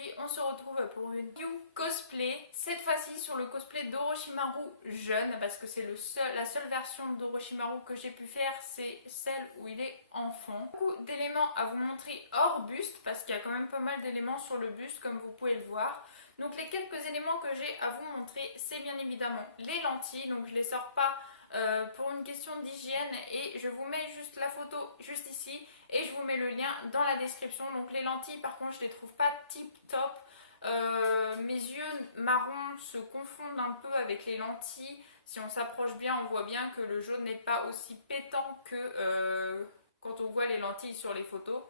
aujourd'hui on se retrouve pour une new cosplay, cette fois-ci sur le cosplay d'Orochimaru jeune, parce que c'est la seule version d'Orochimaru que j'ai pu faire, c'est celle où il est enfant. Beaucoup d'éléments à vous montrer hors buste, parce qu'il y a quand même pas mal d'éléments sur le buste comme vous pouvez le voir. Donc les quelques éléments que j'ai à vous montrer, c'est bien évidemment les lentilles, donc je les sors pas pour une question d'hygiène et je vous mets juste la photo juste ici et je vous mets le lien dans la description. Donc les lentilles par contre je les trouve pas tip top, mes yeux marrons se confondent un peu avec les lentilles. Si on s'approche bien on voit bien que le jaune n'est pas aussi pétant que quand on voit les lentilles sur les photos.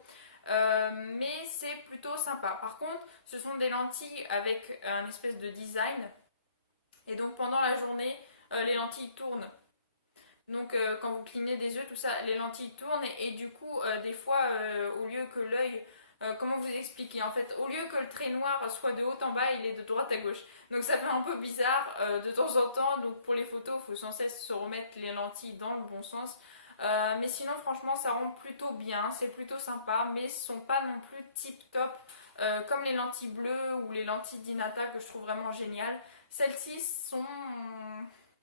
Mais c'est plutôt sympa. Par contre ce sont des lentilles avec un espèce de design et donc pendant la journée les lentilles tournent. Donc quand vous clignez des yeux, tout ça, les lentilles tournent et du coup, des fois, au lieu que l'œil, comment vous expliquer, en fait, au lieu que le trait noir soit de haut en bas, il est de droite à gauche. Donc ça fait un peu bizarre de temps en temps, donc pour les photos, il faut sans cesse se remettre les lentilles dans le bon sens. Mais sinon, franchement, ça rend plutôt bien, c'est plutôt sympa, mais ce ne sont pas non plus tip top comme les lentilles bleues ou les lentilles d'Inata que je trouve vraiment géniales. Celles-ci sont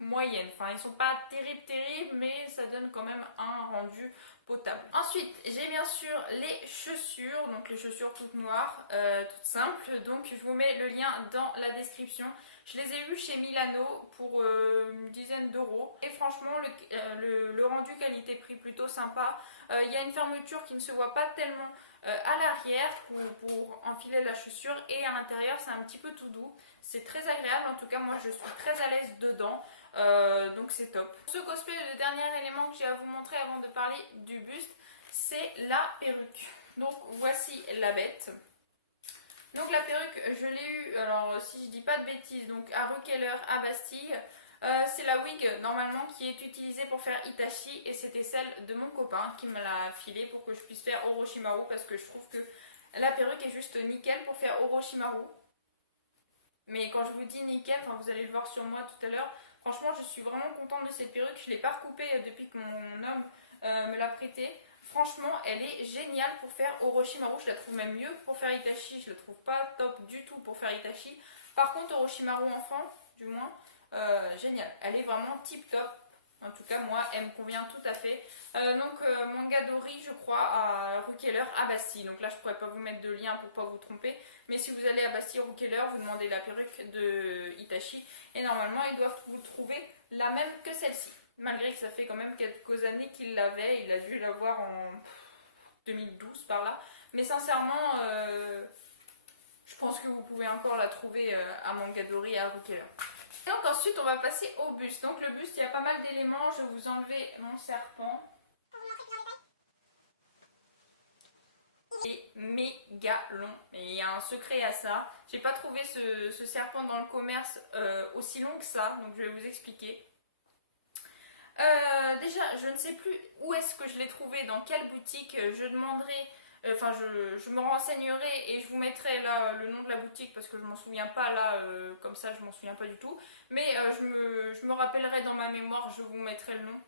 moyennes, enfin ils sont pas terribles mais ça donne quand même un rendu potable. Ensuite j'ai bien sûr les chaussures, donc les chaussures toutes noires, toutes simples, donc je vous mets le lien dans la description. Je les ai eues chez Milano pour une dizaine d'euros et franchement le rendu qualité-prix plutôt sympa. Il y a une fermeture qui ne se voit pas tellement à l'arrière pour enfiler la chaussure et à l'intérieur c'est un petit peu tout doux, c'est très agréable, en tout cas moi je suis très à l'aise dedans. Donc c'est top. Pour ce cosplay, le dernier élément que j'ai à vous montrer avant de parler du buste, c'est la perruque. Donc voici la bête. Donc la perruque, je l'ai eue, alors si je dis pas de bêtises, donc à Rockefeller à Bastille. C'est la wig normalement qui est utilisée pour faire Itachi et c'était celle de mon copain qui me l'a filée pour que je puisse faire Orochimaru parce que je trouve que la perruque est juste nickel pour faire Orochimaru. Mais quand je vous dis nickel, enfin vous allez le voir sur moi tout à l'heure, franchement je suis vraiment contente de cette perruque, je ne l'ai pas recoupée depuis que mon homme me l'a prêtée. Franchement elle est géniale pour faire Orochimaru, je la trouve même mieux pour faire Itachi, je la trouve pas top du tout pour faire Itachi. Par contre Orochimaru enfant, du moins, génial, elle est vraiment tip top. En tout cas, moi, elle me convient tout à fait. Mangadori, je crois, à Rockefeller à Bastille. Donc là, je pourrais pas vous mettre de lien pour pas vous tromper. Mais si vous allez à Bastille Rockefeller, vous demandez la perruque de Itachi. Et normalement, ils doivent vous trouver la même que celle-ci. Malgré que ça fait quand même quelques années qu'il l'avait. Il a dû l'avoir en 2012 par là. Mais sincèrement, je pense que vous pouvez encore la trouver à Mangadori et à Rockefeller. Donc ensuite on va passer au buste. Donc le buste il y a pas mal d'éléments. Je vais vous enlever mon serpent. Il est méga long. Et il y a un secret à ça. J'ai pas trouvé ce serpent dans le commerce aussi long que ça. Donc je vais vous expliquer. Déjà je ne sais plus où est-ce que je l'ai trouvé, dans quelle boutique. Je demanderai. Enfin, je me renseignerai et je vous mettrai là le nom de la boutique parce que je m'en souviens pas là, comme ça je m'en souviens pas du tout. Mais je me rappellerai dans ma mémoire, je vous mettrai le nom.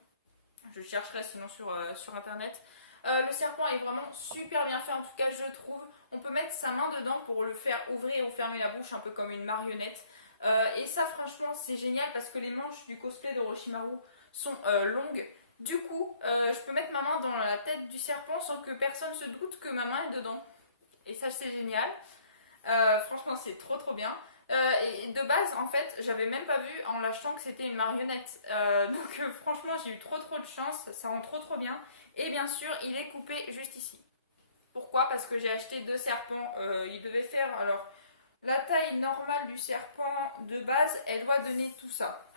Je chercherai sinon sur internet. Le serpent est vraiment super bien fait, en tout cas je trouve. On peut mettre sa main dedans pour le faire ouvrir ou fermer la bouche un peu comme une marionnette. Et ça franchement c'est génial parce que les manches du cosplay d'Orochimaru sont longues. Du coup, je peux mettre ma main dans la tête du serpent sans que personne se doute que ma main est dedans. Et ça, c'est génial. Franchement, c'est trop bien. Et de base, en fait, j'avais même pas vu en l'achetant que c'était une marionnette. Franchement, j'ai eu trop de chance. Ça rend trop bien. Et bien sûr, il est coupé juste ici. Pourquoi? Parce que j'ai acheté deux serpents. Il devait faire, alors, la taille normale du serpent de base, elle doit donner tout ça.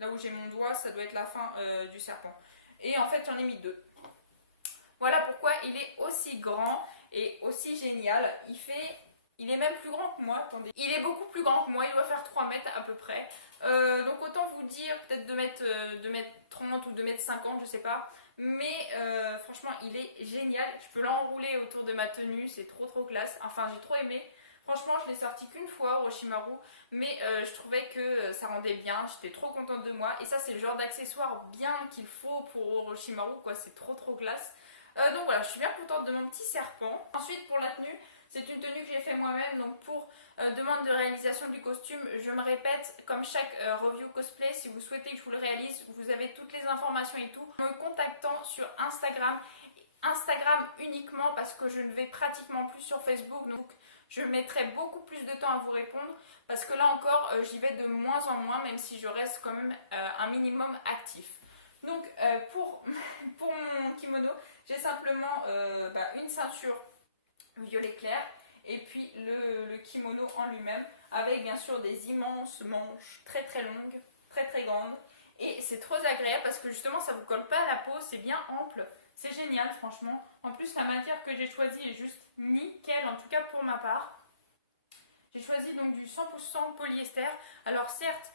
Là où j'ai mon doigt, ça doit être la fin du serpent. Et en fait, j'en ai mis deux. Voilà pourquoi il est aussi grand et aussi génial. Il est même plus grand que moi. Attendez. Il est beaucoup plus grand que moi. Il doit faire 3 mètres à peu près. Donc autant vous dire peut-être 2 mètres 30 ou 2 mètres 50, je sais pas. Mais franchement, il est génial. Je peux l'enrouler autour de ma tenue. C'est trop classe. Enfin, j'ai trop aimé. Franchement, je l'ai sorti qu'une fois, Orochimaru, mais je trouvais que ça rendait bien, j'étais trop contente de moi. Et ça, c'est le genre d'accessoire bien qu'il faut pour Orochimaru, quoi, c'est trop classe. Donc voilà, je suis bien contente de mon petit serpent. Ensuite, pour la tenue, C'est une tenue que j'ai fait moi-même, donc pour demande de réalisation du costume, je me répète, comme chaque review cosplay, si vous souhaitez que je vous le réalise, vous avez toutes les informations et tout, en me contactant sur Instagram. Instagram uniquement parce que je ne vais pratiquement plus sur Facebook, donc je mettrai beaucoup plus de temps à vous répondre parce que là encore j'y vais de moins en moins, même si je reste quand même un minimum actif. Donc pour mon kimono, j'ai simplement une ceinture violet clair et puis le kimono en lui-même avec bien sûr des immenses manches très très longues, très très grandes, et c'est trop agréable parce que justement ça ne vous colle pas à la peau, c'est bien ample. C'est génial franchement. En plus la matière que j'ai choisie est juste nickel, en tout cas pour ma part. J'ai choisi donc du 100% polyester. Alors certes,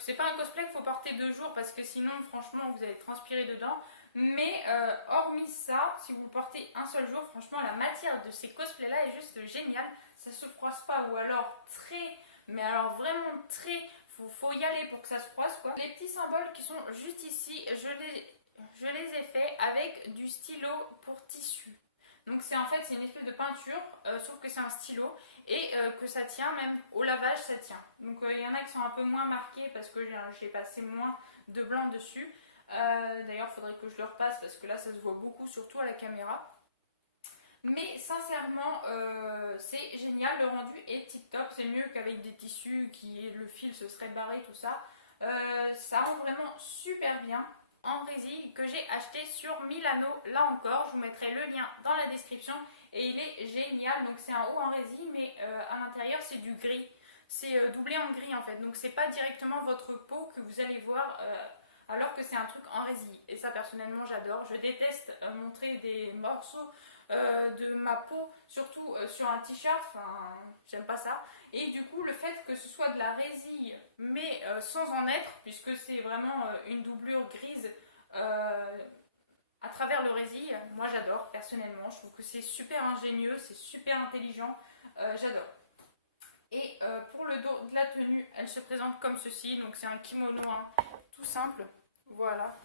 c'est pas un cosplay qu'il faut porter 2 jours parce que sinon franchement vous allez transpirer dedans. Mais hormis ça, si vous le portez un seul jour, franchement la matière de ces cosplays là est juste géniale. Ça se froisse pas, ou alors très, mais alors vraiment très, faut y aller pour que ça se froisse quoi. Les petits symboles qui sont juste ici, je les ai faits avec du stylo pour tissu. Donc c'est en fait une espèce de peinture, sauf que c'est un stylo et que ça tient, même au lavage ça tient. Donc il y en a qui sont un peu moins marqués parce que j'ai passé moins de blanc dessus. D'ailleurs il faudrait que je le repasse parce que là ça se voit beaucoup, surtout à la caméra. Mais sincèrement c'est génial, le rendu est tip top, c'est mieux qu'avec des tissus qui le fil se serait barré, tout ça. Ça rend vraiment super bien. En résille que j'ai acheté sur Milano, là encore je vous mettrai le lien dans la description et il est génial. Donc c'est un haut en résille mais à l'intérieur c'est du gris, c'est doublé en gris en fait, donc c'est pas directement votre peau que vous allez voir alors que c'est un truc en résille, et ça personnellement j'adore. Je déteste montrer des morceaux de ma peau, surtout sur un t-shirt, enfin j'aime pas ça. Et du coup le fait que ce soit de la résille mais sans en être, puisque c'est vraiment une doublure grise à travers le résille, moi j'adore personnellement, je trouve que c'est super ingénieux, c'est super intelligent, j'adore. Et pour le dos de la tenue, elle se présente comme ceci, donc c'est un kimono tout simple, voilà.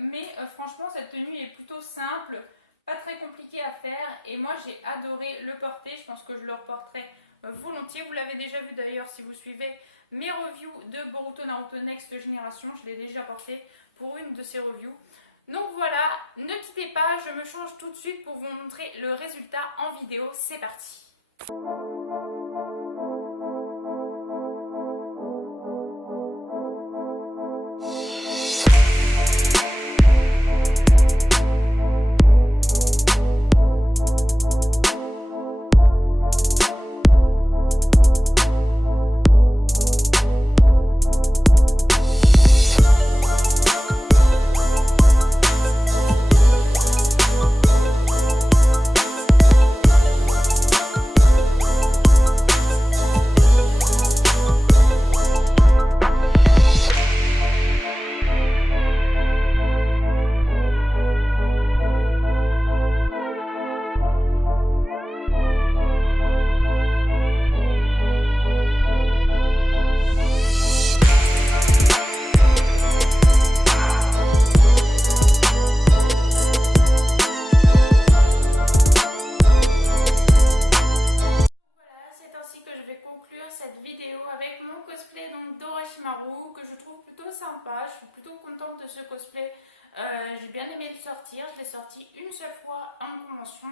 Mais franchement cette tenue est plutôt simple, pas très compliqué à faire, et moi j'ai adoré le porter. Je pense que je le reporterai volontiers. Vous l'avez déjà vu d'ailleurs si vous suivez mes reviews de Boruto Naruto Next Generation, je l'ai déjà porté pour une de ces reviews. Donc voilà, ne quittez pas, je me change tout de suite pour vous montrer le résultat en vidéo. C'est parti. Que je trouve plutôt sympa, je suis plutôt contente de ce cosplay. J'ai bien aimé le sortir, je l'ai sorti une seule fois en convention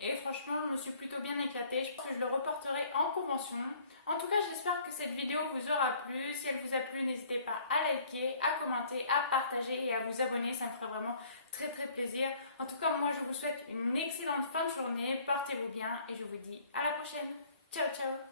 et franchement je me suis plutôt bien éclatée. Je pense que je le reporterai en convention. En tout cas j'espère que cette vidéo vous aura plu. Si elle vous a plu, n'hésitez pas à liker, à commenter, à partager et à vous abonner, ça me ferait vraiment très très plaisir. En tout cas moi je vous souhaite une excellente fin de journée, portez-vous bien et je vous dis à la prochaine. Ciao ciao.